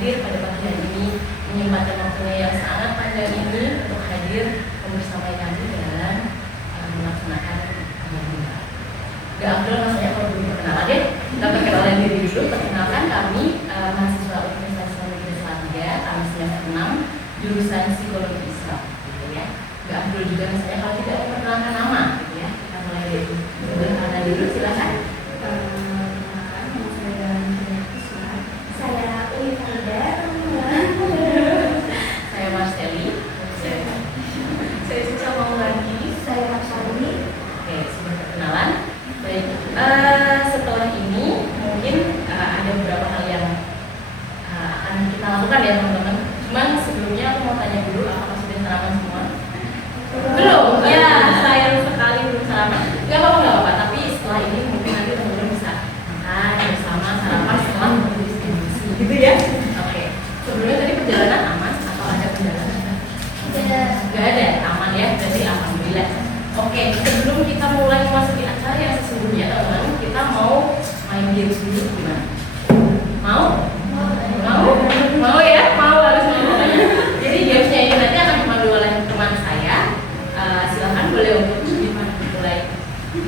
hadir pada pagi hari ini, menyempatkan waktunya yang sangat panjang ini untuk hadir membersamai kami dalam melaksanakan amal. Gak afdol maksudnya kalau belum perkenalan ya, kita perkenalan diri dulu. Perkenalkan kami mahasiswa Universitas Negeri Salatiga, kami semester 6 jurusan Psikologi Islam, gitu ya. Gak afdol juga misalnya kalau tidak memperkenalkan nama, gitu ya. Kita mulai dari perkenalan dulu, silakan. Saya Uwi Farida. Saya Marceli. Saya Cica Maulani. Saya Marsali. Oke, sudah perkenalan. Baik, setelah ini mungkin ada beberapa hal yang akan kita lakukan ya teman-teman. Cuman sebelumnya aku mau tanya dulu, apakah sudah sarapan semua? Belum? Ya, sayang sekali belum sarapan. Gak apa-apa, tapi setelah ini mungkin nanti teman-teman bisa makan bersama sarapan setelah berdistribusi, gitu ya? Oke. Sebelumnya tadi perjalanan aman atau ada kendala? Gak ada, aman ya, berarti alhamdulillah. Oke, sebelum kita mulai memasuki acara yang sesungguhnya teman-teman, kita mau main game dulu gimana? Mau? Mau ya? Mau, harus mau. Jadi gamesnya ini nanti akan dipandu oleh teman saya. Silahkan boleh untuk dimulai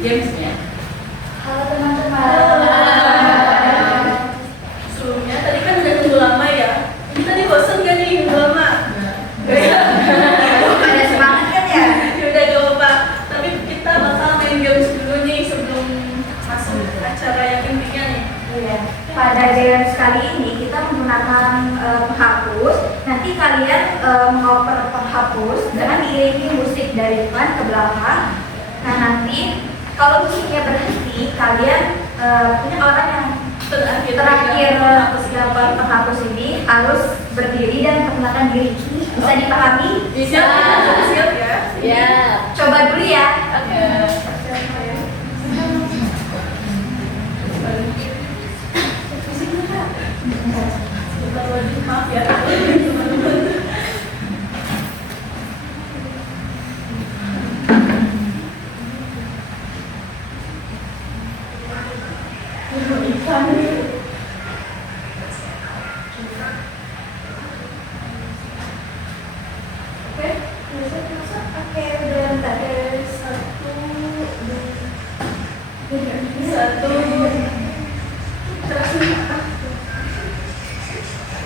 gamesnya. Halo teman-teman. Sebelumnya tadi kan udah tunggu lama ya. Ini tadi bosan gak nih tunggu lama? Ada semangat kan ya? Udah gak apa-apa. Tapi kita bakal main games dulu nih sebelum masuk acara yang intinya nih. Iya. Pada games kali ini kita menggunakan penghapus. Nanti kalian mengoper penghapus dengan diiringi musik dari depan ke belakang. Nah nanti kalau musiknya berhenti, kalian punya orang yang terakhir penghapus ini harus berdiri dan memperkenalkan diri. Bisa dipahami? Bisa. Siap ya? Ya. Coba dulu ya. Oke. Maaf ya. Oke, udah bentar. Satu. Terus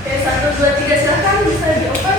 oke, 1, 2, 3 silakan bisa dioper.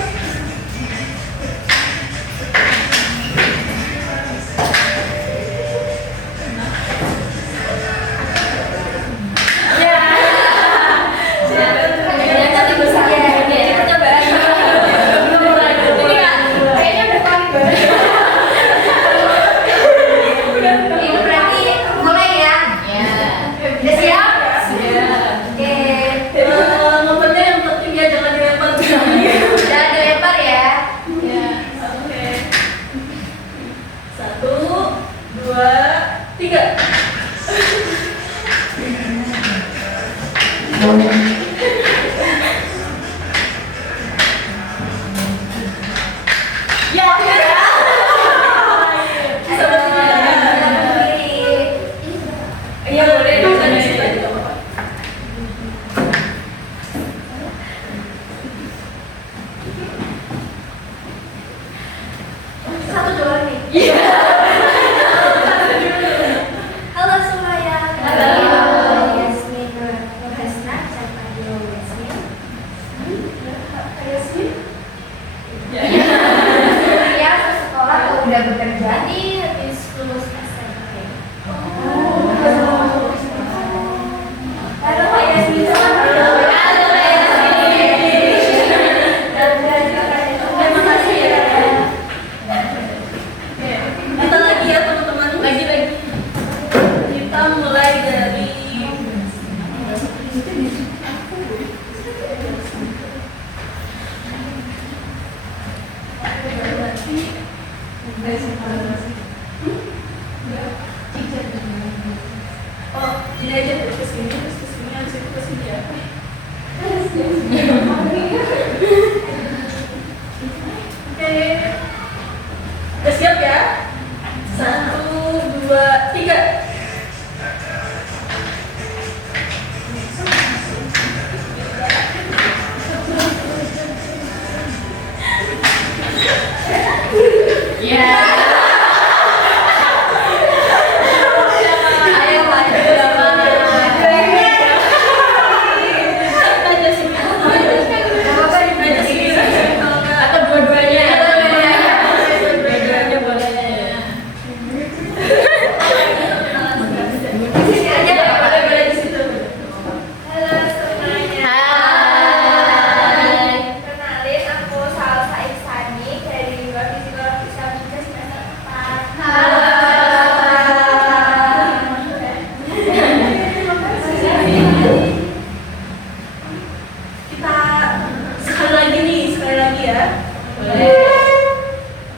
ya. Boleh.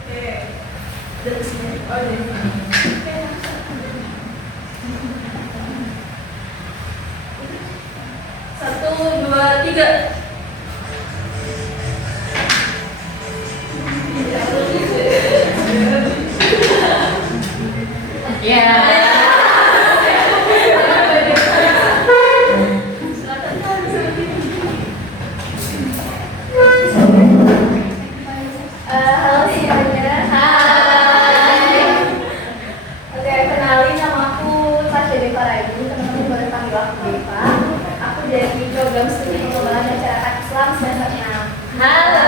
Oke. Dari sini. Oh, dari sini. Satu, dua, tiga. Ya. Halo semuanya. Hai. Oke, kenalin nama aku Tasya Deva Rayu. Teman-teman boleh panggil aku Deva. Aku dari program studi pengembangan masyarakat Islam semester 6. Halo.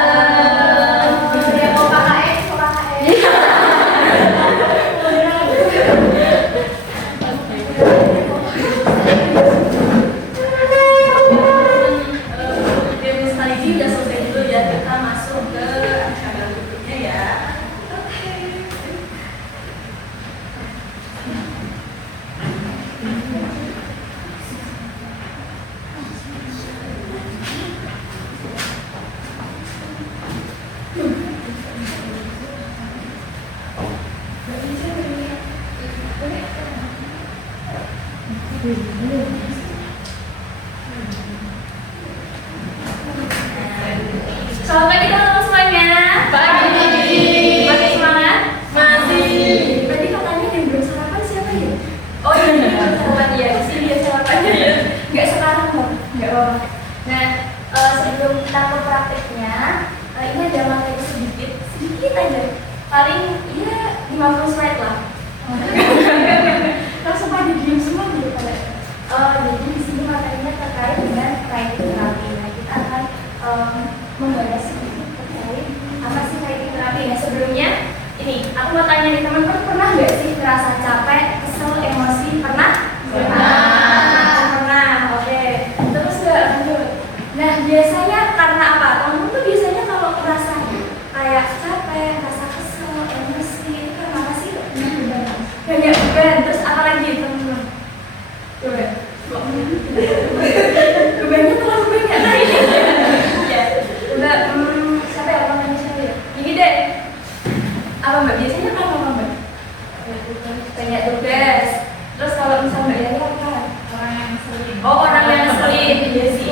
Ya mau KKN, mau KKN. Game sekali ini udah selesai dulu ya. Kita masuk ke acara berikutnya ya. Oke. Selamat pagi teman-teman semuanya. Pagi. Masih semangat? Masih. Tadi katanya yang belum sarapan siapa ya? Oh iya, sarapan ya. Di sini ya sarapannya ya. Nggak sekarang kok. Nggak apa-apa. Nah, sebelum kita ke prakteknya, ini ada materi sedikit aja. Paling ya 50 slide lah. Langsung pada diem semua gitu pada. Jadi di sini materinya terkait dengan writing therapy. Nah, kita akan membahas sedikit terkait apa sih writing therapy. Nah, sebelumnya ini aku mau tanya nih teman-teman, pernah nggak sih ngerasa capek, kesel, emosi? Pernah? Pernah. Oke. Terus nggak lanjut. Nah, biasanya karena apa? Teman-teman tuh biasanya kalau ngerasa kayak capek, rasa kesel, emosi, itu karena apa sih? Banyak beban. Terus apa lagi teman-teman? Coba. Bebannya terlalu banyak nah ini. Ya. Coba, siapa ya orangnya siapa ya? Ini deh. Apa mbak? Biasanya kan apa mbak? Banyak tugas. Terus kalau misalnya mbak Yani apa? Orang yang ngeselin. Oh, orang yang ngeselin. Iya sih.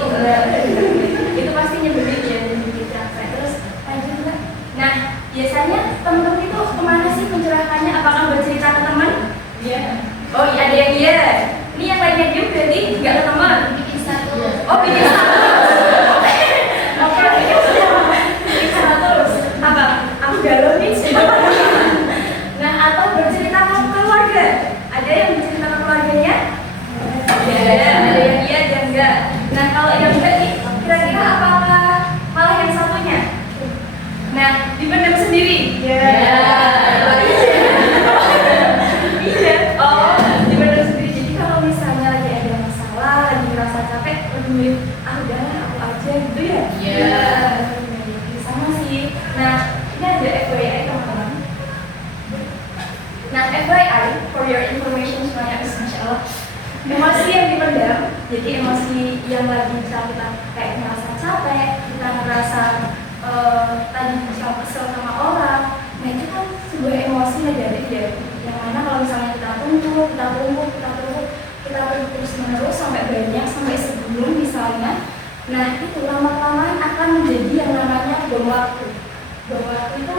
Itu pasti nyebelin ya, nyebelin capek. Terus lanjut mbak. Nah, biasanya teman-teman itu kemana sih mencurahkannya? Apakah bercerita ke teman? Iya. Oh iya, ada yang iya. Ini yang lainnya diem berarti nggak ke teman. Bikin satu. Oh bikin status. Oke, bikin status. Apa? Aku galau nih. Nah, atau bercerita ke keluarga. Ada yang bercerita ke keluarganya? Ada yang iya dan enggak. Nah, kalau yang enggak nih, kira-kira apakah malah yang satunya? Nah, dipendam sendiri. Ya. Iya. Oh, dipendam sendiri. Jadi kalau misalnya lagi ada masalah, lagi ngerasa capek, lebih udahlah aku aja gitu ya. Iya. Sama sih. Nah, ini ada FYI teman-teman. Nah, FYI for your information semuanya, masya Allah. Emosi yang dipendam, jadi emosi yang lagi bisa kita kayak merasa capek, kita merasa tadi bisa kesel sama orang. Nah, itu kan sebuah emosi negatif ya. Yang mana kalau misalnya kita tumpuk terus menerus sampai banyak, sampai sebelum misalnya. Nah, itu lama-kelamaan akan menjadi yang namanya bom waktu. Bom waktu itu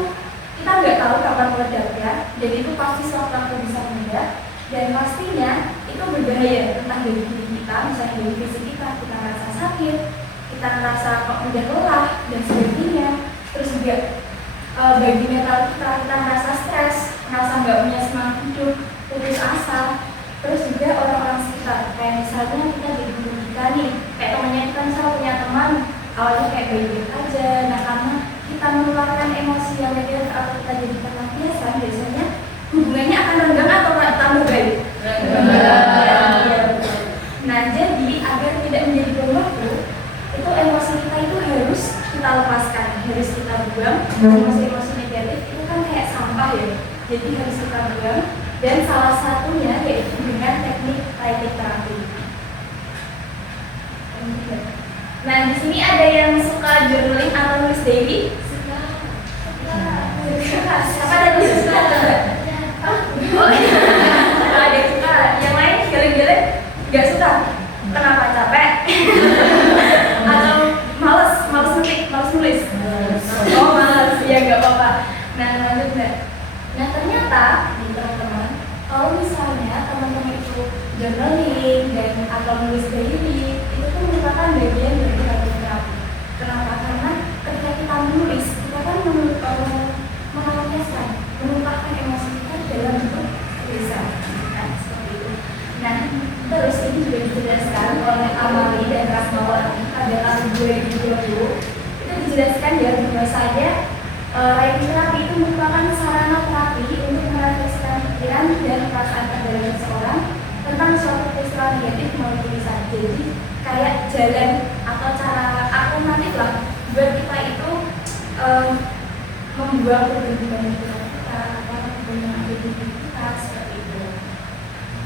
kita nggak tahu kapan meledaknya, jadi itu pasti sewaktu bisa meledak. Dan pastinya itu berbahaya, entah dari diri kita, misalnya dari fisik kita merasa sakit, kita merasa kok mudah lelah dan sebagainya. Terus juga bagi mental kita merasa stres, merasa nggak punya semangat hidup, putus asa. Terus juga orang-orang sekitar, kayak misalnya kita jadi guru kita nih, kayak temannya kita misalnya punya teman awalnya kayak baik-baik aja. Nah, karena kita mengeluarkan emosi yang negatif atau kita jadi pelampiasan, biasanya hubungannya akan renggang atau tambah baik? Nah, jadi agar tidak menjadi bom waktu, itu emosi kita itu harus kita lepaskan, harus kita buang. Emosi-emosi negatif itu kan kayak sampah ya, jadi harus kita buang. Dan salah satunya yaitu dengan teknik writing therapy. Nah, di sini ada yang suka journaling atau nulis daily? Siapa ada yang suka? Oh iya. Kalau ada yang suka, yang lain geleng-geleng nggak suka. Kenapa? Capek? Atau males ngetik, males nulis? Oh males, ya nggak apa-apa. Nah lanjut Mbak. Nah ternyata nih teman-teman, kalau misalnya teman-teman itu journaling dan atau nulis diary, itu tuh merupakan bagian dari terapi. Kenapa? Karena ketika kita menulis, kita kan melampiaskan, menumpahkan emosi kita dalam bentuk tulisan, kan seperti itu. Nah, terus ini juga dijelaskan oleh Amali dan Rasmawati pada tahun 2020. Itu dijelaskan ya bahwasanya writing terapi itu merupakan sarana terapi untuk merefleksikan pikiran dan perasaan terdalam seseorang tentang suatu peristiwa negatif melalui tulisan. Jadi kayak jalan atau cara alternatif lah buat kita itu membuang kebencian kita atau kebencian ada di diri kita seperti itu.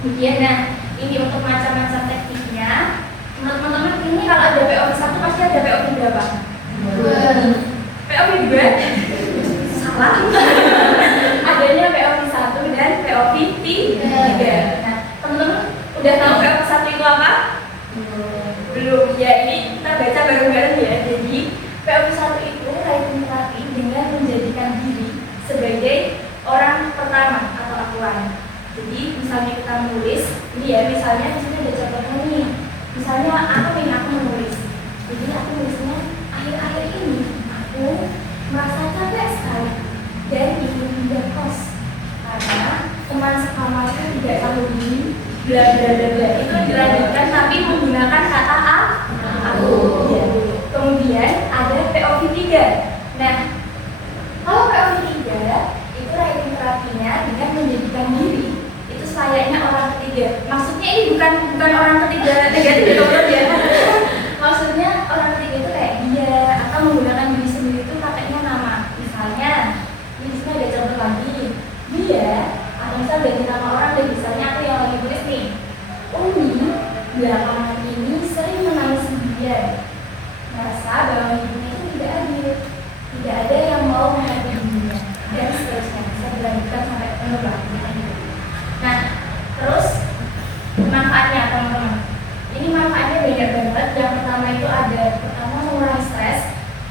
Kemudian nah ini untuk macam-macam tekniknya. Menurut teman-teman ini kalau ada POV 1 pasti ada POV berapa? 2. POV 2? Salah. Adanya POV 1 dan POV 3. Nah teman-teman udah tahu POV 1 itu apa? Belum. Ya ini kita baca bareng-bareng ya. Jadi POV 1 itu writing terapi dengan menjadikan diri sebagai orang pertama atau akuan. Jadi misalnya kita menulis, ini ya misalnya di sini ada contohnya nih. Misalnya aku menulis. Jadi aku nulisnya akhir-akhir ini aku merasa capek sekali dan ingin pindah kos karena teman sekamarku tidak tahu ini bla bla bla bla. Itu dilanjutkan tapi menggunakan kata aku. Ya. Kemudian ada POV 3. Nah, kalau POV 3 itu writing terapinya dengan menjadikan diri itu layaknya orang ketiga. Maksudnya ini bukan orang ketiga negatif ya. Maksudnya orang ketiga itu kayak dia atau menggunakan diri sendiri itu pakainya nama. Misalnya, ini di sini ada contoh lagi. Dia atau misal ganti nama orang dan misalnya aku yang lagi tulis nih. Umi belakangan ini sering menangis sendirian. Merasa bahwa hidupnya itu tidak adil. Tidak ada yang mau mengerti dirinya dan seterusnya. Bisa dilanjutkan sampai penuh lagi. Nah, terus manfaatnya teman-teman. Ini manfaatnya banyak banget. Yang pertama itu ada mengurangi stres.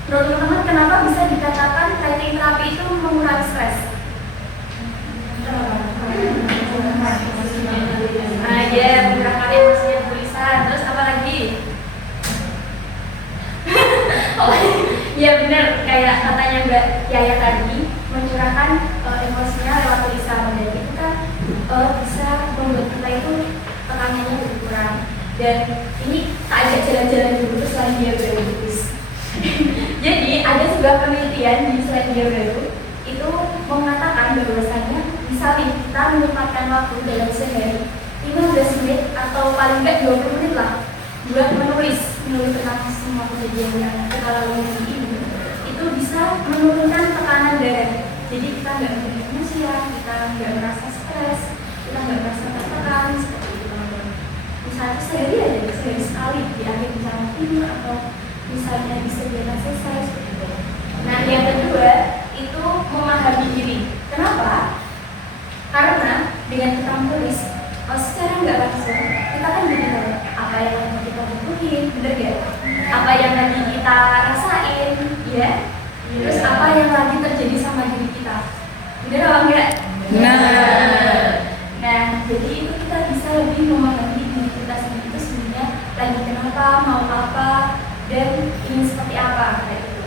Menurut teman-teman kenapa bisa dikatakan writing terapi itu mengurangi stres? Nah, ya menggerakkan emosinya tulisan. Terus apa lagi? Oh, ya benar kayak katanya Mbak Yaya tadi mencurahkan emosinya lewat tulisan dan itu kan bisa membuat kita itu tekanannya berkurang. Dan ini tak ajak jalan-jalan dulu terus selain dia baru tulis. Jadi ada sebuah penelitian di Selandia Baru itu mengatakan bahwasanya misalnya kita menyempatkan waktu dalam sehari 15 menit atau paling enggak 20 menit lah buat menulis tentang semua kejadian yang kita lalui ini, itu bisa menurunkan tekanan darah. Jadi kita nggak emosi ya, kita nggak merasa stres, kita nggak merasa tertekan seperti itu teman-teman. Misalnya sehari aja, sehari sekali di akhir jam tidur atau misalnya di kegiatan selesai seperti itu. Nah yang kedua itu memahami diri. Kenapa? Karena dengan kita menulis secara nggak langsung kita kan jadi tahu apa yang lagi kita butuhin, bener ya? Apa yang lagi kita rasain, ya? Terus apa yang lagi terjadi sama diri kita, bener apa enggak? Nah, jadi itu kita bisa lebih memahami diri kita sendiri itu sebenarnya lagi kenapa, mau apa, dan ingin seperti apa kayak gitu.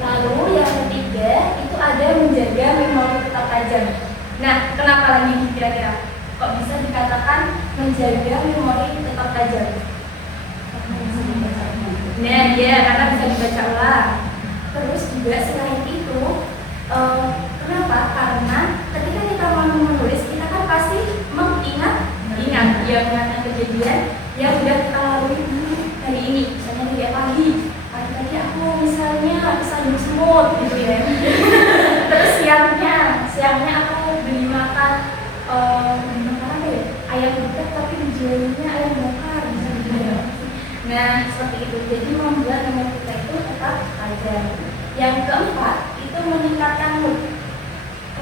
Lalu yang ketiga itu ada menjaga memori tetap tajam. Nah, kenapa lagi kira-kira? Kok bisa dikatakan menjaga memori tetap tajam? Nah, dia karena bisa dibaca ulang. Terus juga selain itu, kenapa? Karena ketika kita mau menulis, kita kan pasti mengingat kejadian yang sudah kita lalui hari ini. Misalnya tiap pagi tadi aku misalnya kesandung semut gitu ya. Terus siangnya aku beli makan apa ya? Ayam geprek tapi dijualnya ayam bakar misalnya. Nah seperti itu. Jadi membuat memori kita itu tetap tajam. Yang keempat itu meningkatkan mood.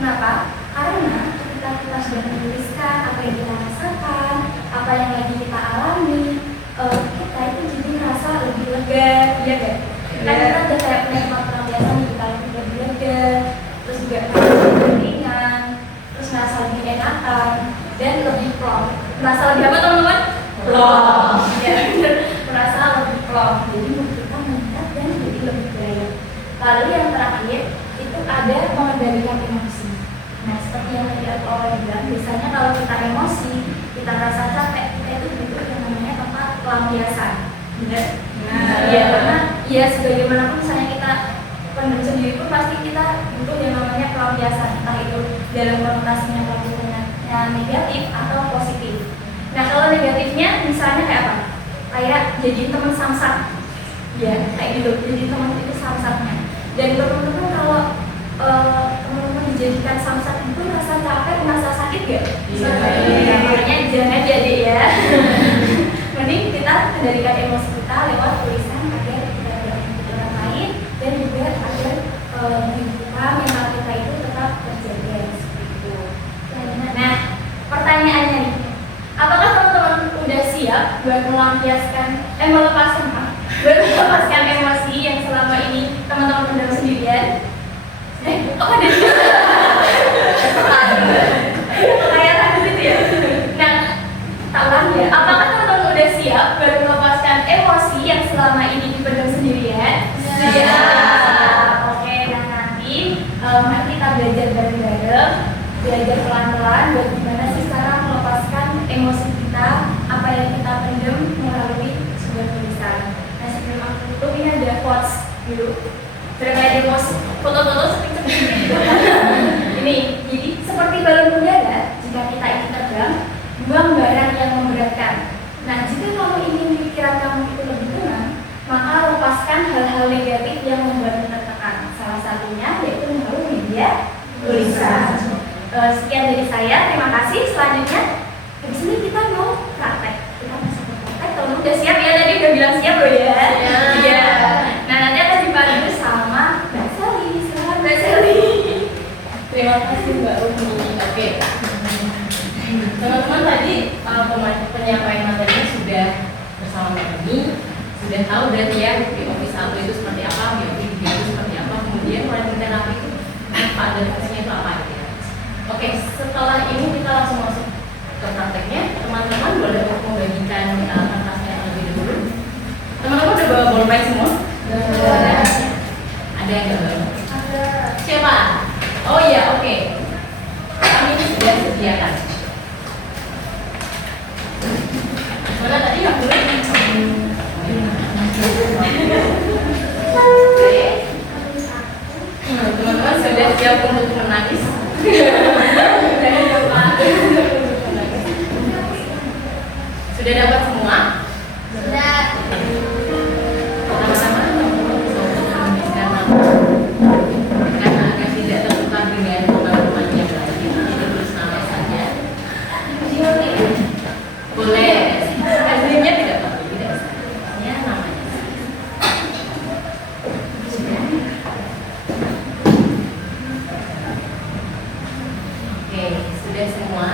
Kenapa? Karena ketika kita sudah menuliskan apa yang kita rasakan, apa yang lagi kita alami, kita itu jadi merasa lebih lega, ya kan? Kan kita udah kayak punya pelampiasan, kita lebih lega, terus juga lebih ringan, terus merasa lebih enakan dan lebih plong. Merasa lebih apa teman-teman? Plong. Ya, merasa lebih plong. Jadi mood kita meningkat dan jadi lebih baik. Lalu yang terakhir itu ada mengendalikan emosi. Nah, seperti yang tadi orang bilang, biasanya kalau kita emosi, kita merasa capek, kita itu butuh yang namanya tempat pelampiasan. Benar? Iya, karena ya sebagaimanapun misalnya kita pendem sendiri pun pasti kita butuh yang namanya pelampiasan, entah itu dalam konotasinya pelakunya negatif atau positif. Nah, kalau negatifnya misalnya kayak apa? Kayak jadi teman samsat, ya kayak gitu, jadi teman itu samsatnya. Dan teman-teman kalau teman-teman dijadikan samsat itu merasa capek, merasa sakit gak? Iya. Makanya jangan jadi ya. Mending kita kendalikan emosi kita lewat tulisan agar kita tidak menyakiti orang lain dan juga agar diri kita, mental kita itu tetap terjaga seperti itu. Nah, pertanyaannya nih, apakah teman-teman udah siap buat melampiaskan, melepaskan emosi yang selama ini teman-teman pendam sendirian? Oh ada kayak tadi gitu ya. Nah, tak ulangi ya. Apakah teman-teman udah siap buat melepaskan emosi yang selama ini dipendam sendirian? Siap. Oke, nah nanti mari kita belajar bareng-bareng, belajar pelan-pelan buat gimana sih cara melepaskan emosi kita, apa yang kita pendam melalui sebuah tulisan. Nah, sebelum aku tutup ini ada quotes dulu. Terkait emosi, foto-foto seperti ini. Jadi seperti balon udara, jika kita ingin terbang, buang barang yang memberatkan. Nah, jika kamu ingin pikiran kamu itu lebih tenang, maka lepaskan hal-hal negatif yang membuatmu tertekan. Salah satunya yaitu melalui media tulisan. Sekian dari saya, terima kasih. Selanjutnya, di sini kita mau praktek. Kita masuk ke praktek. Kalau udah siap ya, tadi udah bilang siap loh ya. Iya. Nah, nanti akan dipandu sama Mbak Sally. Silakan Mbak Sally. Terima kasih Mbak Umi. Oke. Teman-teman tadi penyampaian materinya sudah bersama Mbak Umi, sudah tahu berarti ya POV 1 itu seperti apa, POV 2 itu seperti apa, kemudian planning terapi itu apa dan fungsinya itu apa gitu ya. Oke, setelah ini kita langsung masuk ke prakteknya. Teman-teman boleh membagikan kertasnya terlebih dahulu. Teman-teman udah bawa bolpen semua? Ada yang nggak bawa? Ada. Siapa? Oh iya, oke. Kami sudah sediakan. Mana tadi nggak boleh? Teman-teman sudah siap untuk menangis? Sudah dapat semua? Sudah. Sama-sama menuliskan nama karena agar tidak tertukar dengan teman-teman yang lain. Jadi tulis nama saja. Boleh. Hasilnya tidak perlu, tidak usah. Ya, namanya. Sudah. Oke, sudah semua.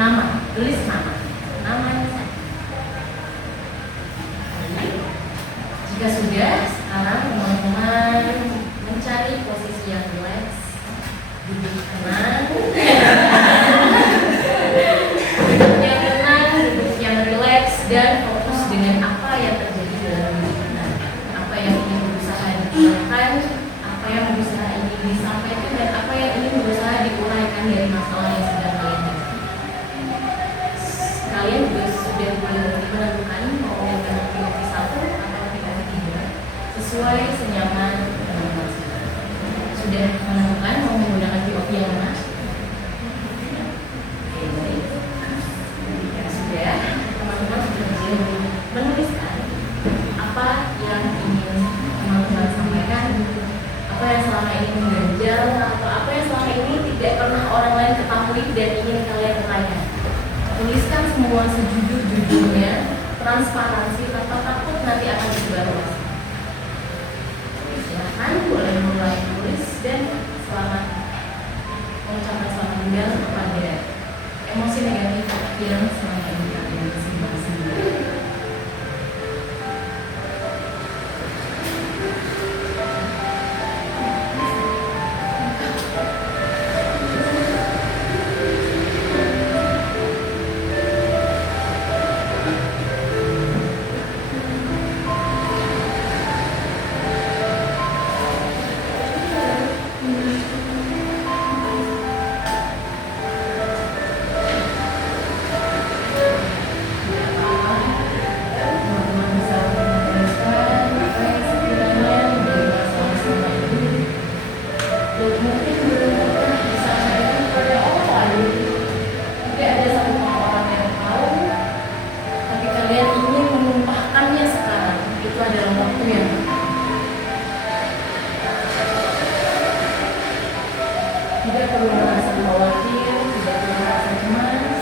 Nama, tulis nama. Namanya saja. Jika sudah, sekarang teman-teman mencari posisi yang rileks, duduk tenang, duduk yang rileks dan fokus dengan apa yang terjadi dalam diri kita, apa yang ingin berusaha dikeluarkan, apa yang berusaha ingin disampaikan dan apa yang ingin berusaha diuraikan dari masalah yang sedang kalian hadapi. Kalian juga sudah menentukan mau menggunakan POV 1 atau POV 3 sesuai senyaman teman-teman semua. Sudah menentukan mau menggunakan POV yang mana? Jika sudah, teman-teman sudah menuliskan apa yang ingin teman-teman sampaikan, apa yang selama ini mengganjal, atau apa yang selama ini tidak pernah orang lain ketahui dan ingin kalian uraikan. Tuliskan semua sejujur-jujurnya, transparansi tanpa takut nanti akan disebarluaskan. Silahkan boleh mulai tulis dan selamat waktu yang tepat. Tidak perlu merasa khawatir, tidak perlu merasa cemas.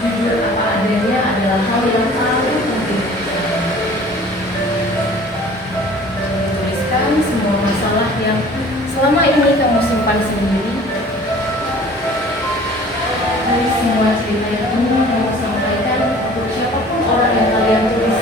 Jujur apa adanya adalah hal yang paling penting. Tuliskan semua masalah yang selama ini kamu simpan sendiri. Tulis semua cerita yang ingin kamu sampaikan untuk siapapun orang yang kalian tulis.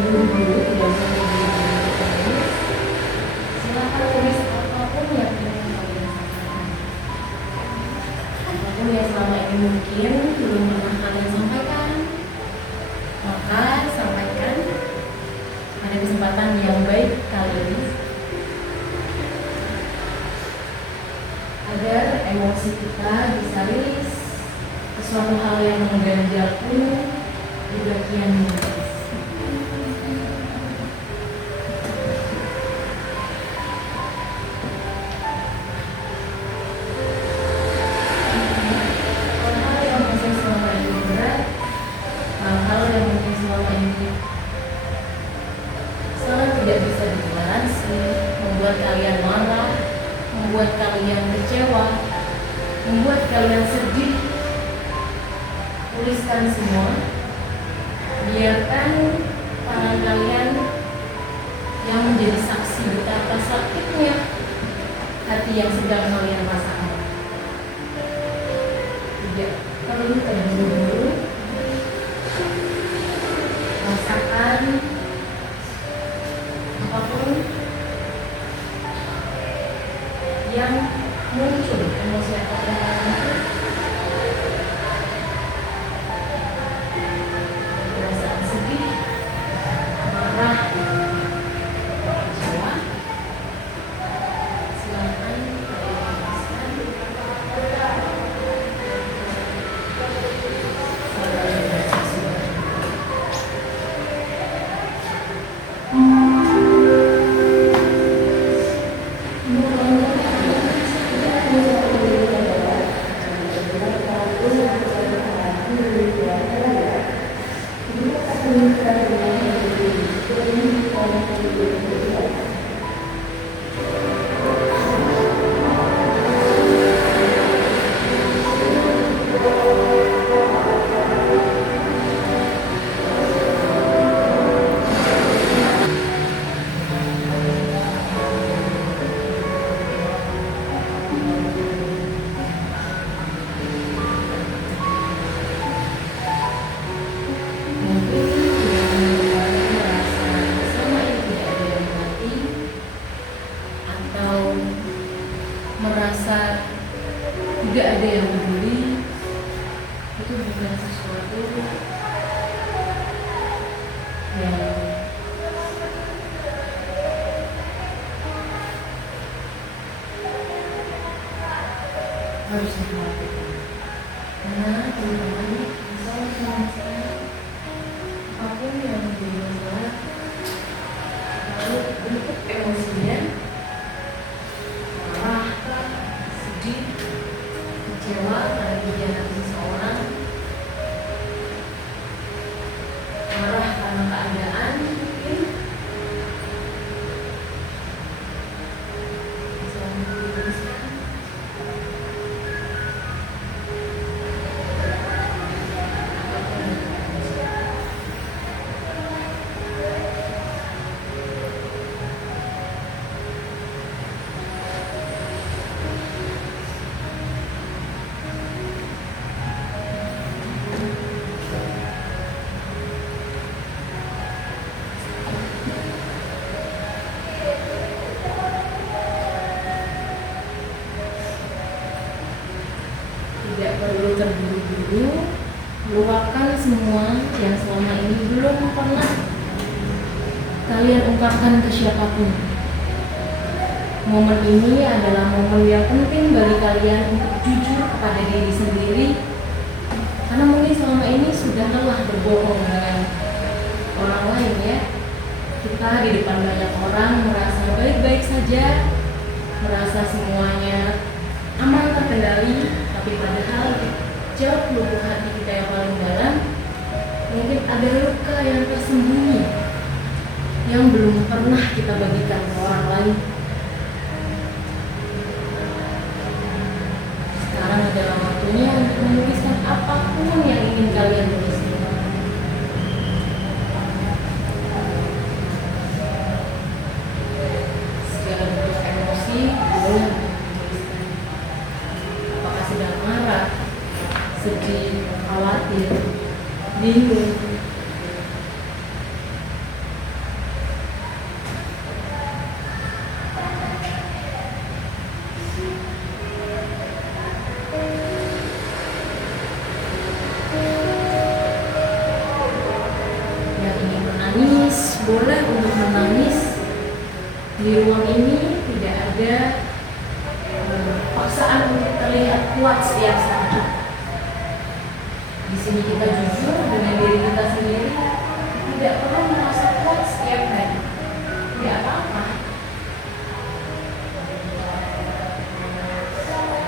terburu-buru, tidak usah terburu-buru. Silakan tulis apapun yang ingin kalian sampaikan. Apapun yang selama ini mungkin belum pernah kalian sampaikan, maka sampaikan pada kesempatan yang baik kali ini, agar emosi kita bisa rilis sesuatu hal yang mengganjal pun di bagian menulis. Hal-hal yang mungkin selama ini berat, hal-hal yang mungkin selama ini sangat tidak bisa ditoleransi, membuat kalian marah, membuat kalian kecewa, membuat kalian sedih. Tuliskan semua. Biarkan tangan kalian yang menjadi saksi betapa sakitnya hati yang sedang kalian rasakan. Tidak perlu terburu-buru. Rasakan apapun yang muncul, emosi apapun yang muncul, perasaan sedih, marah, kecewa, silakan kalian tuliskan. Sampai berhasil. Merasa tidak ada yang peduli, itu bukan sesuatu yang harus dilakukan. Karena teman-teman bisa menjelaskan apapun yang menjadi masalah, lalu bentuk emosinya marah, sedih, kecewa karena dihianati seseorang, marah karena keadaan, mungkin bisa dituliskan. Tidak perlu terburu-buru, luapkan semua yang selama ini belum pernah kalian ungkapkan ke siapapun. Momen ini adalah momen yang penting bagi kalian untuk jujur kepada diri sendiri, karena mungkin selama ini sudah lelah berbohong dengan orang lain ya. Kita di depan banyak orang merasa baik-baik saja, merasa semuanya aman terkendali, tapi padahal di jauh lubuk hati kita yang paling dalam mungkin ada luka yang tersembunyi yang belum pernah kita bagikan ke orang lain. Sekarang adalah waktunya untuk menuliskan apapun yang ingin kalian tuliskan. Segala bentuk emosi boleh dituliskan. Apakah sedang marah, sedih, khawatir, bingung, boleh untuk menangis. Di ruang ini tidak ada paksaan untuk terlihat kuat setiap saat. Di sini kita jujur dengan diri kita sendiri, tidak perlu merasa kuat setiap hari. Tidak apa-apa.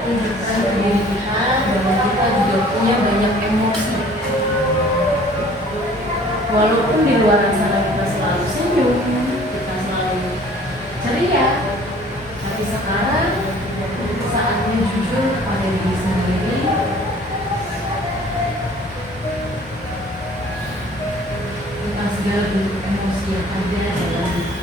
Tunjukkan ke diri kita bahwa kita juga punya banyak emosi. Walaupun di luar sana kita selalu senyum, kita selalu ceria, tapi sekarang saatnya jujur kepada diri sendiri. Tentang segala bentuk emosi yang ada dalam diri.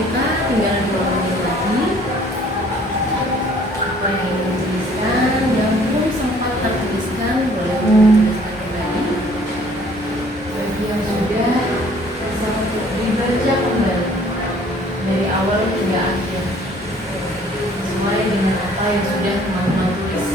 kita tinggal 2 menit lagi. Apa yang ingin dituliskan, yang belum sempat tertuliskan boleh dituliskan kembali. Bagi yang sudah bisa untuk dibaca kembali dari awal hingga akhir sesuai dengan apa yang sudah teman-teman tulis.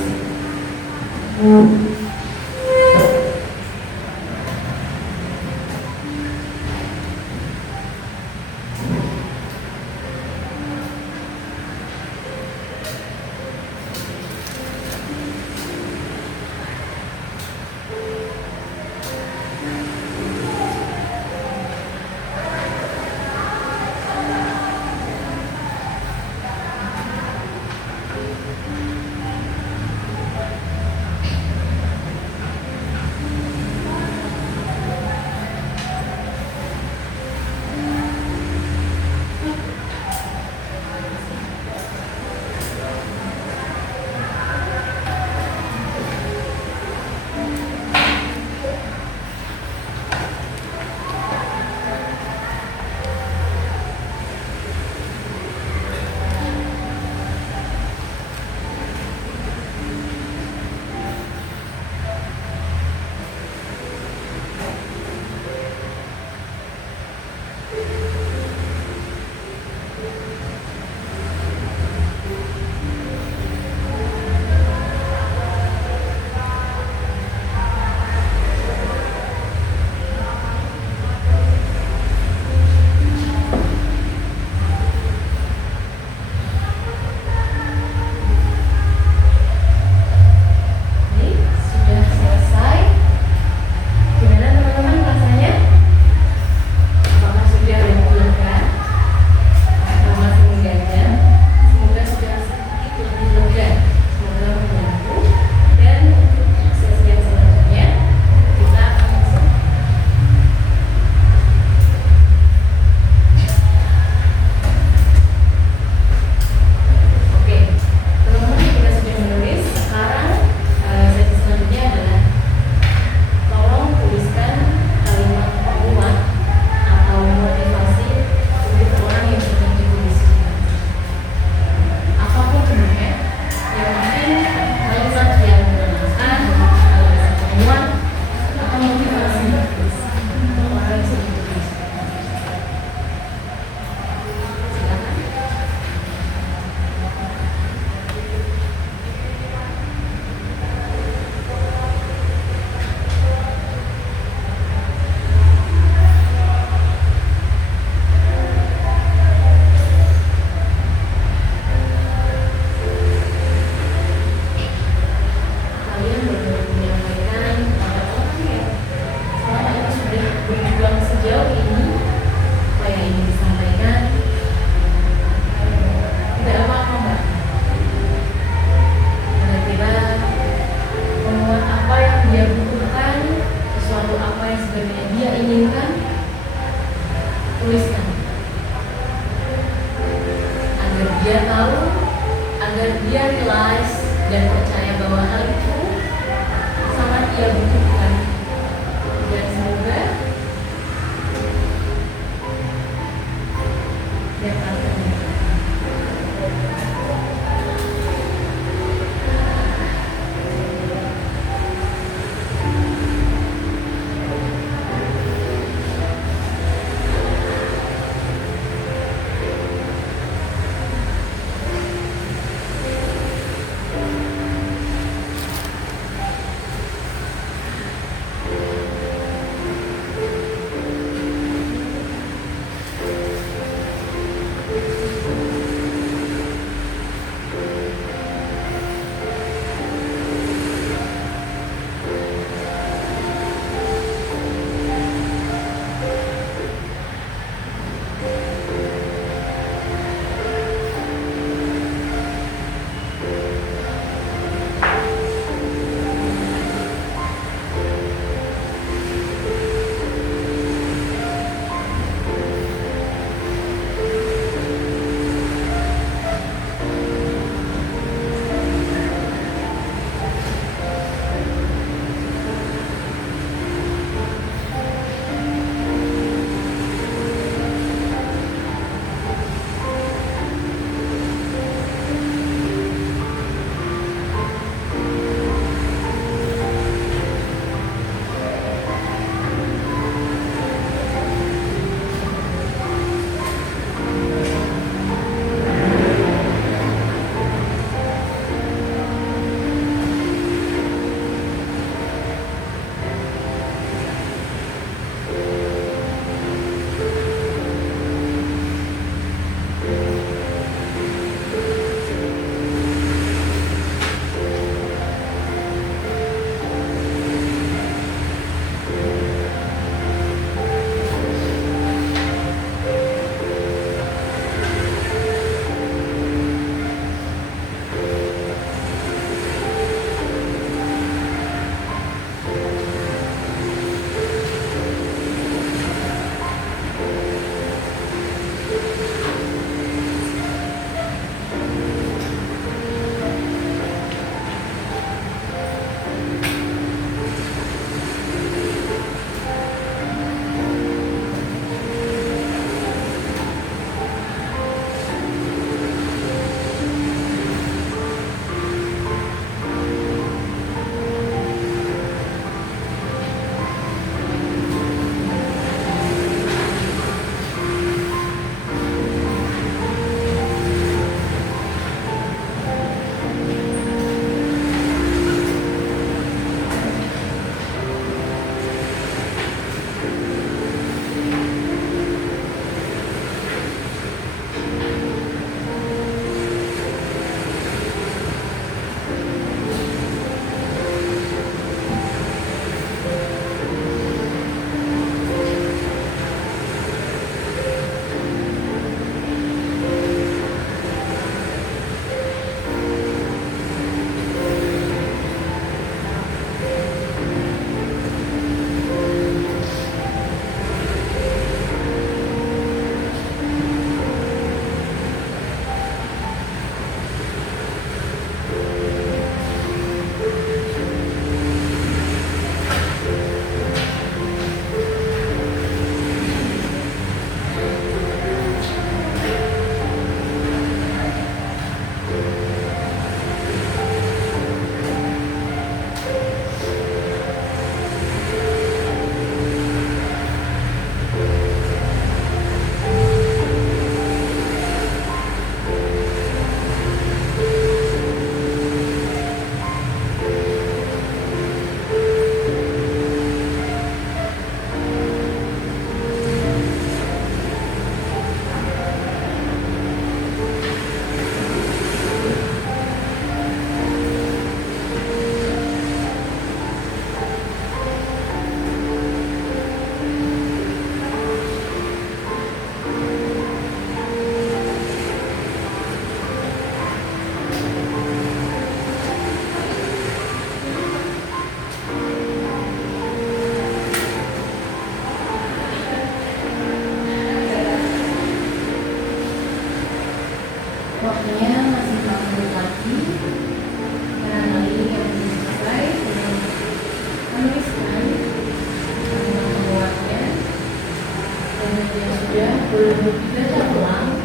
Boleh dibaca ulang.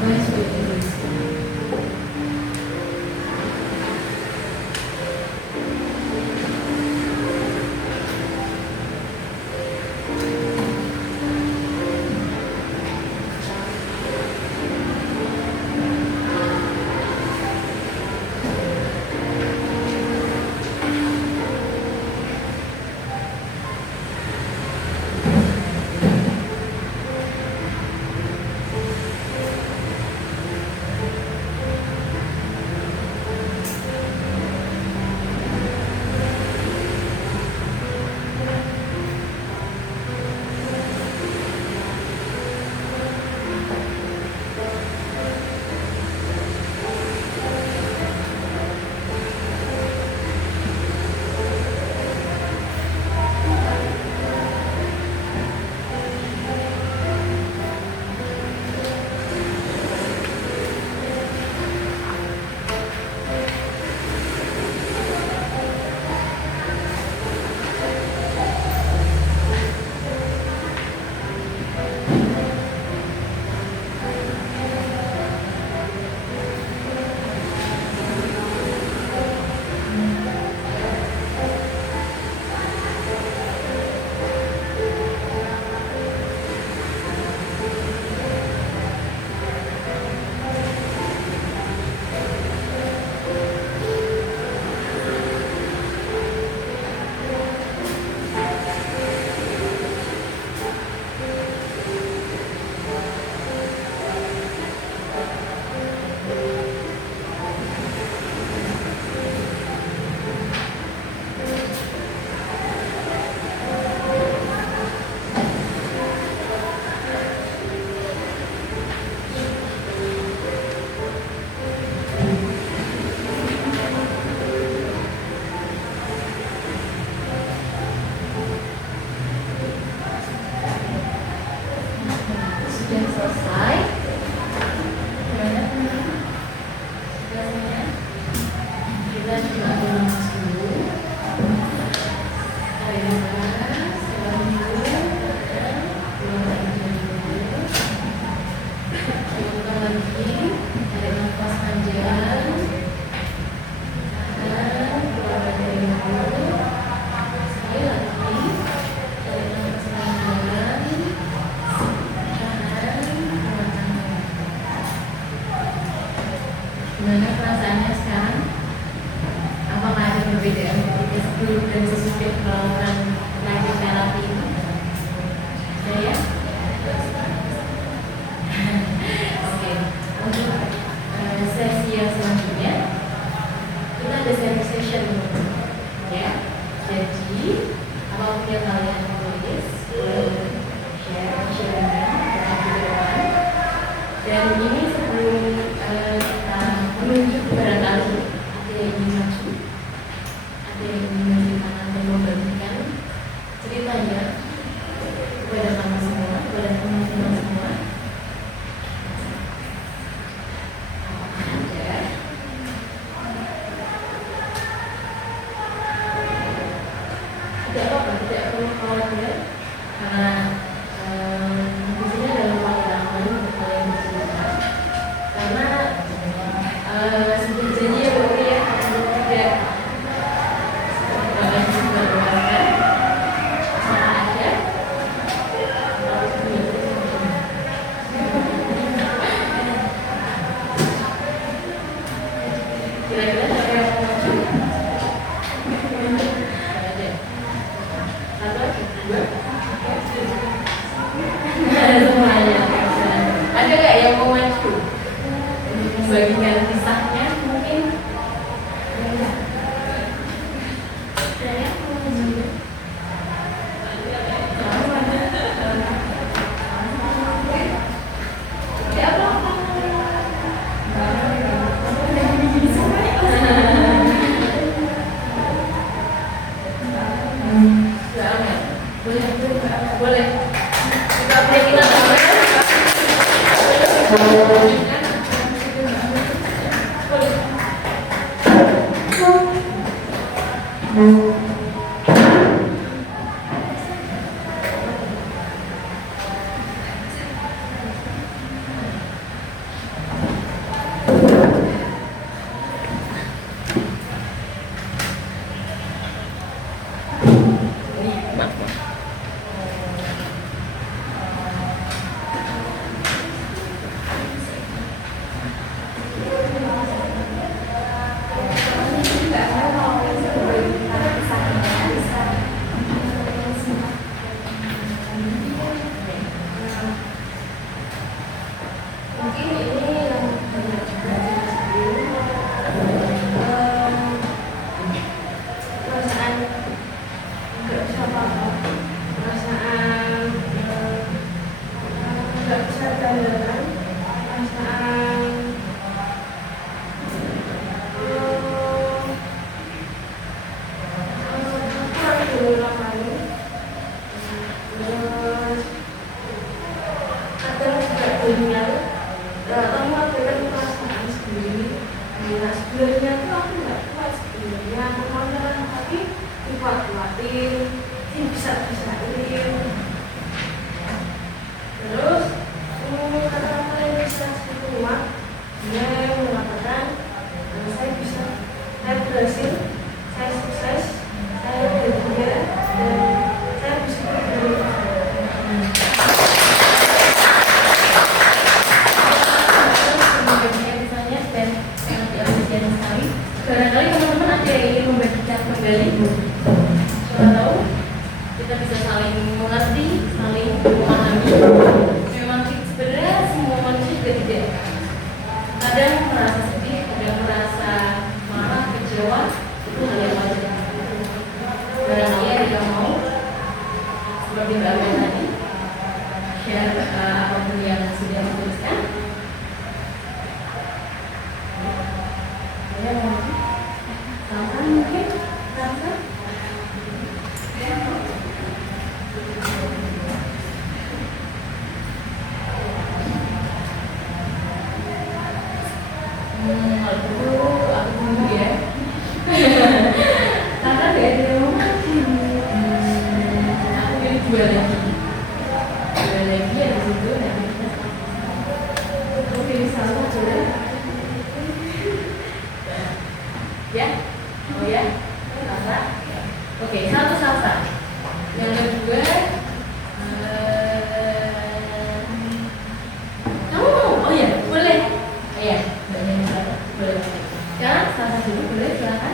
Bahasa Inggris. Sudah selesai. Gimana teman-teman? Sudah semuanya? Kita coba ulang dulu. Tarik nafas, ulang dulu, dan ulang lagi dulu. Ulang lagi, tarik nafas panjang, dan keluar dari dulu. Sekali lagi, tarik nafas panjang. Gimana perasaannya sekarang? Apakah ada perbedaan ketika sebelum dan sesudah melakukan lanjut terapi ini? Ada ya? Oke, untuk sesi yang selanjutnya kita ada sharing session ya. Jadi apapun yang kalian tulis boleh share ke depan. Dan ini sebelum kita menunjuk barangkali ada yang ingin maju, ada yang ingin menceritakan dan membagikan ceritanya kepada kami semua, kepada teman-teman semua. Apakah ada? Tidak apa-apa, tidak perlu khawatir karena di sini adalah pengalaman untuk kalian bercerita. Karena sudah janji ya Bu ya untuk tidak bahkan disebarluaskan jika ada kira-kira siapa yang mau maju? Ada. Satu aja, dua. Semuanya. Ada nggak yang mau maju? Membagikan kisahnya mungkin. Saya mau maju. Siapa? Boleh, boleh. Kita break kita boleh. nggak bisa diandalkan perasaan kurang diulang-ulangi. Terus kadang juga denial, kamu mengabaikan perasaan sendiri. Nah, sebenarnya tuh aku nggak kuat sebenarnya, aku mau jalan tapi dikuat-kuatin, bisa-bisain. Terus kata-kata yang bisa kuat, dia yang mengatakan saya bisa, saya berhasil, saya sukses, saya bahagia, dan saya bisa berdiri. Misalnya dan sangat diapresiasi sekali. Barangkali teman-teman ada yang ingin membagikan kembali. Siapa tahu kita bisa saling mengerti, saling memahami. Memang sebenarnya semua manusia juga tidak. Kadang merasa sedih, kadang merasa marah, kecewa, itu hal yang wajar. Barangkali ada yang mau seperti Mbak Amin tadi share apapun yang sudah dituliskan. Ya, Salsa mungkin, Salsa. Kalau dulu aku dulu ya. Karena gak ada yang mau mati. Aku pilih dua lagi habis itu nanti kita aku pilih Salsa boleh. Ya, oh ya, Salsa. Oke, satu Salsa. Yang kedua, kamu mau? Oh ya, boleh. Oh ya, banyak Salsa, boleh. Sekarang Salsa dulu boleh, silakan.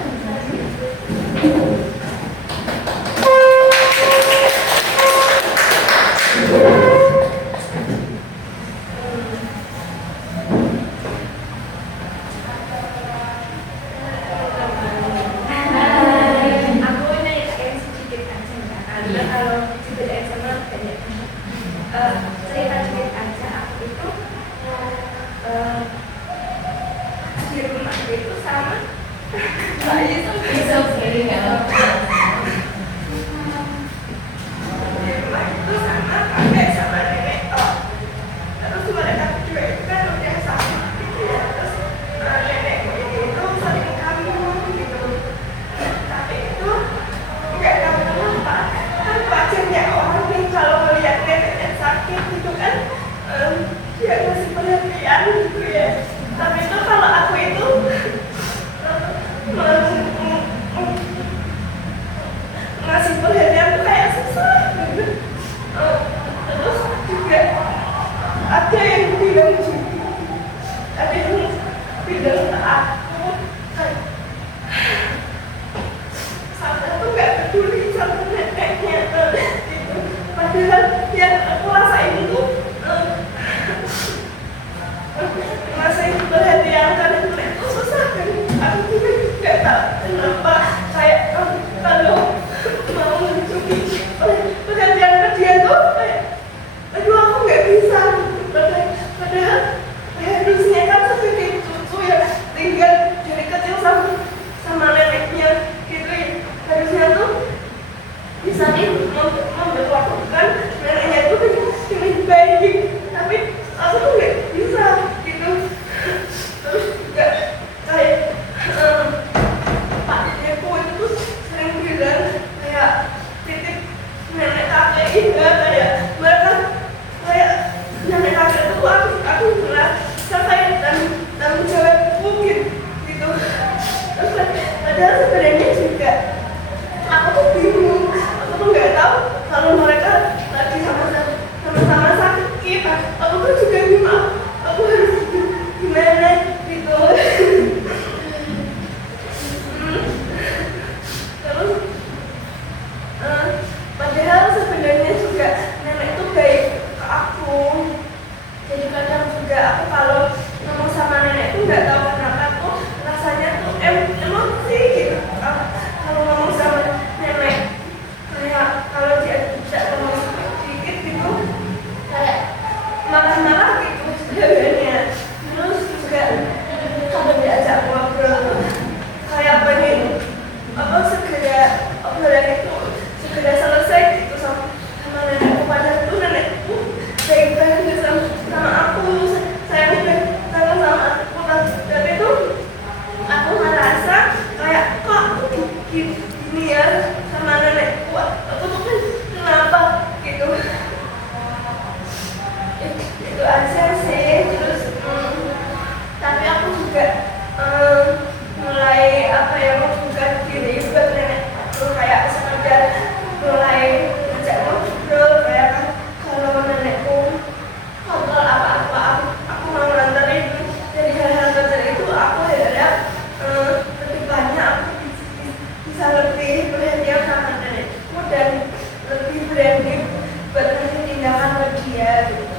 preventif buat ngasih tindakan ke dia gitu.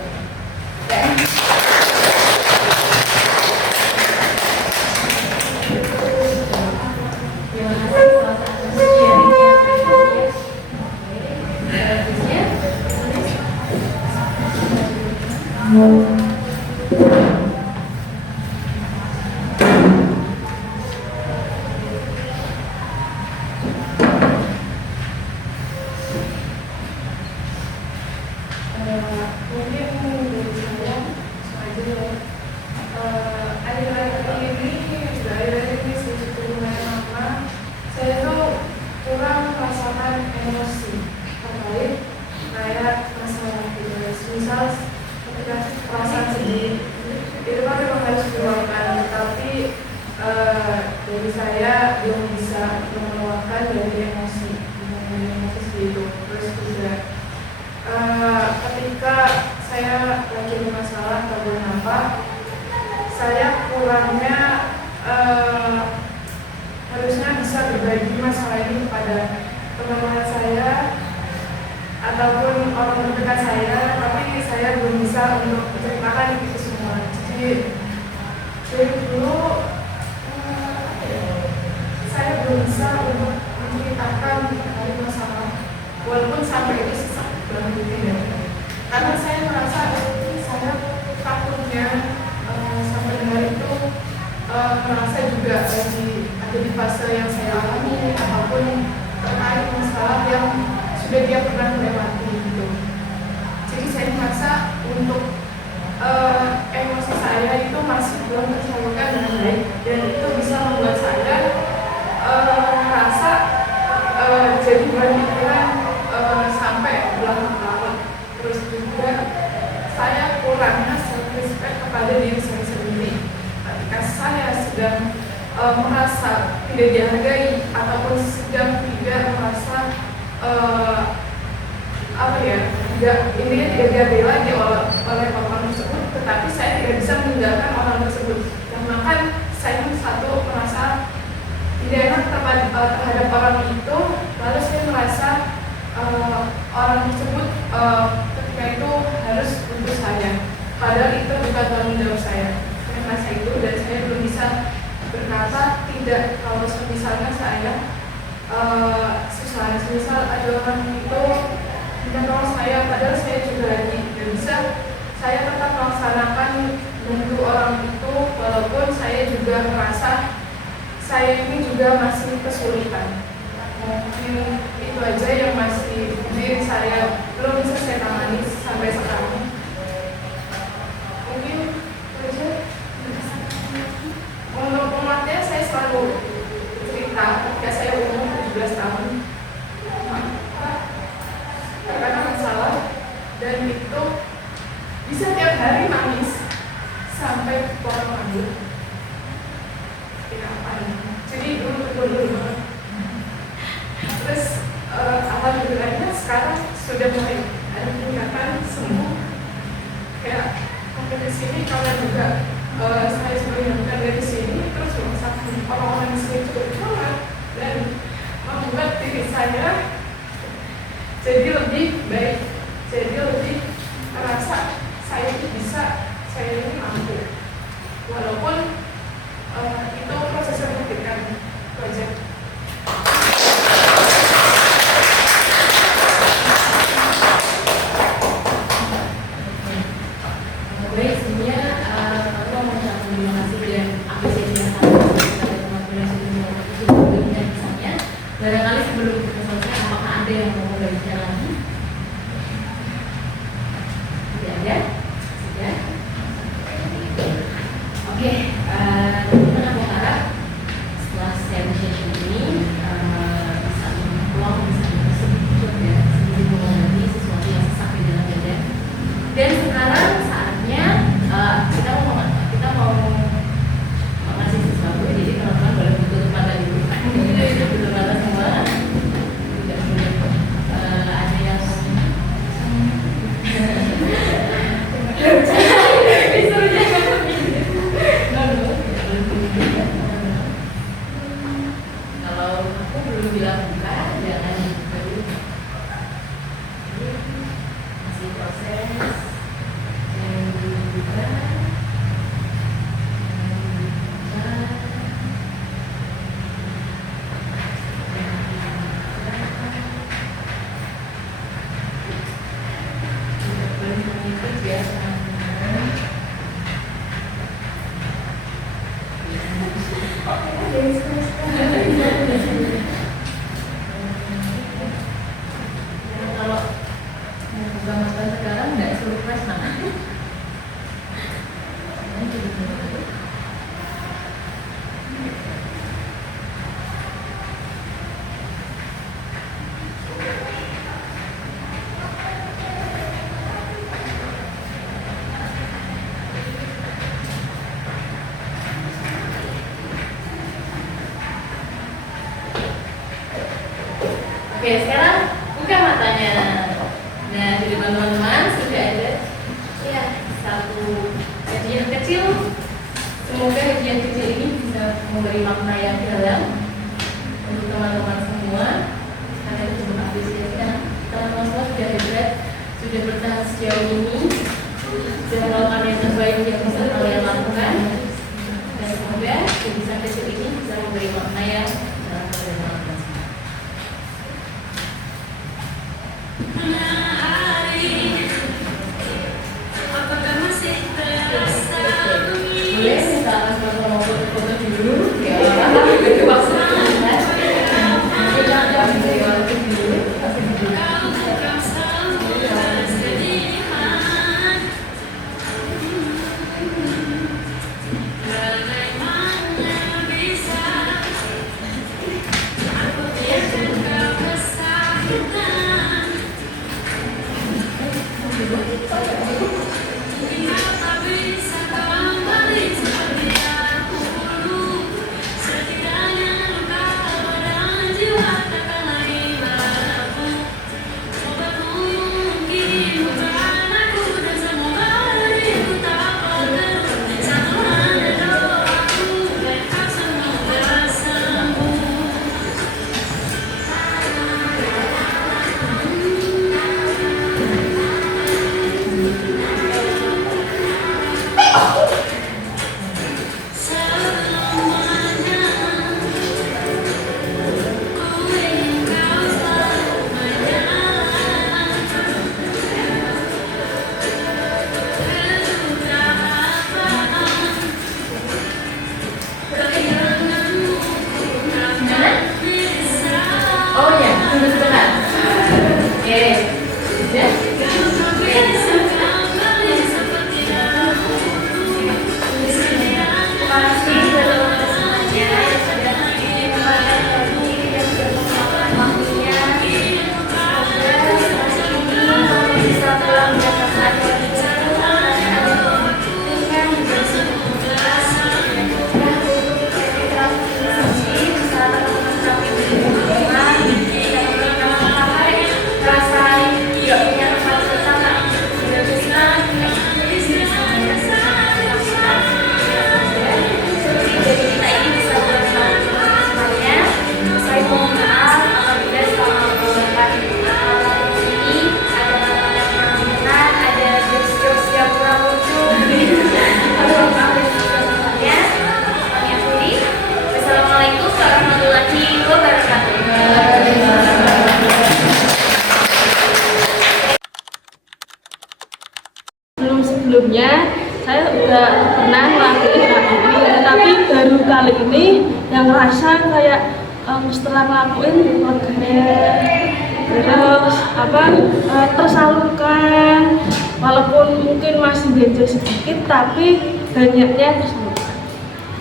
Dan Terima kasih salah satu sharing yang berikutnya. Selanjutnya, Mungkin dari saya sengaja akhir-akhir ini sedikit lumayan lama saya tuh kurang merasakan emosi terkait kayak masalah gitu. Misal ketika perasaan sedih itu kan memang harus diluapkan, tapi dari saya belum bisa mengeluarkan dari emosi seperti itu. Terus juga ketika saya lagi bermasalah atau apa, saya kurangnya harusnya bisa berbagi masalah ini kepada teman-teman saya ataupun orang terdekat saya, tapi saya belum bisa untuk menceritakan itu semua. Jadi dulu saya belum bisa untuk menceritakan dari masalah, walaupun sampai itu sesak banget gitu ya. Karena saya merasa saya takutnya sampai dengan itu merasa juga lagi ada di fase yang saya alami ataupun terkait masalah yang sudah dia pernah melewati gitu. Jadi saya merasa untuk emosi saya itu masih belum tersalurkan dengan baik, dan itu bisa membuat saya merasa jadi berpikiran sampai berlarut-larut. Terus juga saya kurangnya self-respect kepada diri saya sendiri ketika saya sedang merasa tidak dihargai ataupun sedang tidak merasa intinya tidak dihargai lagi oleh orang tersebut, tetapi saya tidak bisa meninggalkan orang tersebut. Dan bahkan saya satu merasa tidak enak terhadap orang itu, lalu saya merasa orang tersebut ketika itu harus untuk saya, padahal itu bukan tanggung jawab saya. Saya merasa itu dan saya belum bisa berkata tidak kalau misalnya saya susah. Misal ada orang itu minta tolong saya, padahal saya juga lagi tidak bisa, saya tetap melaksanakan bantu orang itu walaupun saya juga merasa saya ini juga masih kesulitan. Mungkin itu aja yang masih diri saya belum bisa saya tangani sampai sekarang. Mungkin itu aja. Untuk pematnya saya selalu cerita ketika saya umur 17 tahun terkena masalah, dan itu bisa tiap hari nangis sampai orang manggil. Jadi dulu banget. Terus alhamdulillahnya sekarang sudah mulai ada peningkatan, sembuh. Kayak sampai di sini kalian juga saya sebenarnya bukan dari sini, terus sakit orang-orang di sini juga banget, dan membuat diri saya jadi lebih baik, jadi lebih merasa saya ini bisa, saya ini mampu, walaupun itu proses yang memberikan proyek. baik, sebelumnya aku mau mengucapkan terima kasih dan apresiasi yang sangat besar kepada teman-teman yang sudah memberikan kisahnya. Barangkali sebelum kita selesai, apakah ada yang mau membagikan lagi? Tidak ada? Sudah? Oke, teman-teman aku harap setelah sesi Zaman sekarang nggak surprise nah. Oke, sekarang buka matanya. Nah, di depan teman-teman sudah ada ya satu hadiah kecil. Semoga hadiah kecil ini bisa memberi makna yang dalam untuk teman-teman semua. Karena itu untuk apresiasi teman-teman semua sudah hebat, sudah bertahan sejauh ini, sudah melakukan yang terbaik yang bisa kalian lakukan. Dan semoga tulisan kecil ini bisa memberi makna yang dalam kepada teman-teman semua. Boleh misalkan kalau mau foto dulu ya itu maksudnya Sebelumnya saya udah pernah ngelakuin hal ini, tapi baru kali ini yang ngerasa kayak setelah ngelakuin lega, terus tersalurkan, walaupun mungkin masih ganjel sedikit, tapi banyaknya tersalurkan.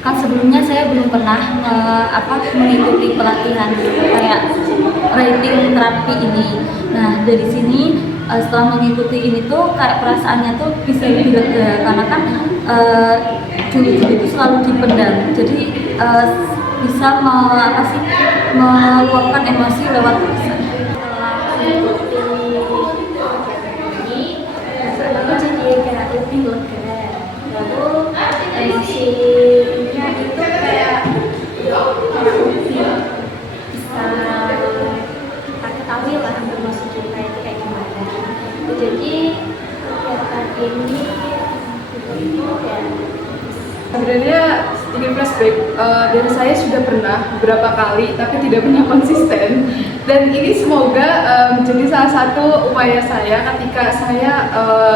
Kan sebelumnya saya belum pernah mengikuti pelatihan kayak writing terapi ini. Nah, dari sini setelah mengikuti ini tuh kayak perasaannya tuh bisa lebih lega, karena kan dulu itu selalu dipendam, jadi bisa meluapkan emosi lewat tulisan. Aku jadi kayak lebih lega, lalu emosinya itu kayak lebih bisa kita ketahui lah emosi kita itu kayak gimana. Jadi kegiatan ini itu kayak Sebenarnya sedikit flashback, dan saya sudah pernah beberapa kali tapi tidak pernah konsisten, dan ini semoga menjadi salah satu upaya saya ketika saya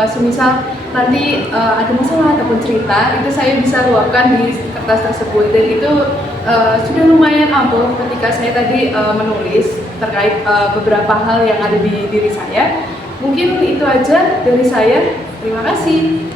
semisal nanti ada masalah ataupun cerita, itu saya bisa luapkan di kertas tersebut, dan itu sudah lumayan ampuh ketika saya tadi menulis terkait beberapa hal yang ada di diri saya. Mungkin itu aja dari saya. Terima kasih.